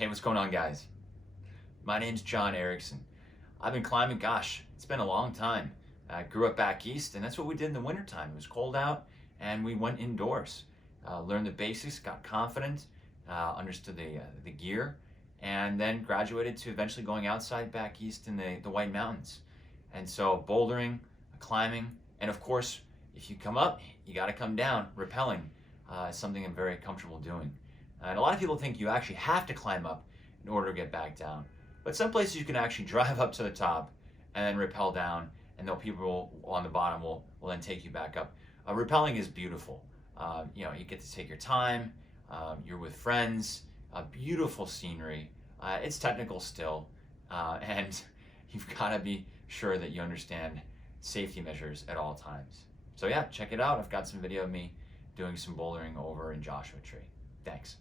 Hey, what's going on, guys? My name's John Erickson. I've been climbing, gosh, it's been a long time. I grew up back east, and that's what we did in the wintertime. It was cold out, and we went indoors. Learned the basics, got confident, understood the gear, and then graduated to eventually going outside back east in the White Mountains. And so bouldering, climbing, and of course, if you come up, you got to come down. Rappelling is something I'm very comfortable doing. And a lot of people think you actually have to climb up in order to get back down. But some places you can actually drive up to the top and then rappel down, and the people on the bottom will then take you back up. Rappelling is beautiful. You get to take your time. You're with friends. Beautiful scenery. It's technical still, and you've got to be sure that you understand safety measures at all times. So yeah, check it out. I've got some video of me doing some bouldering over in Joshua Tree. Thanks.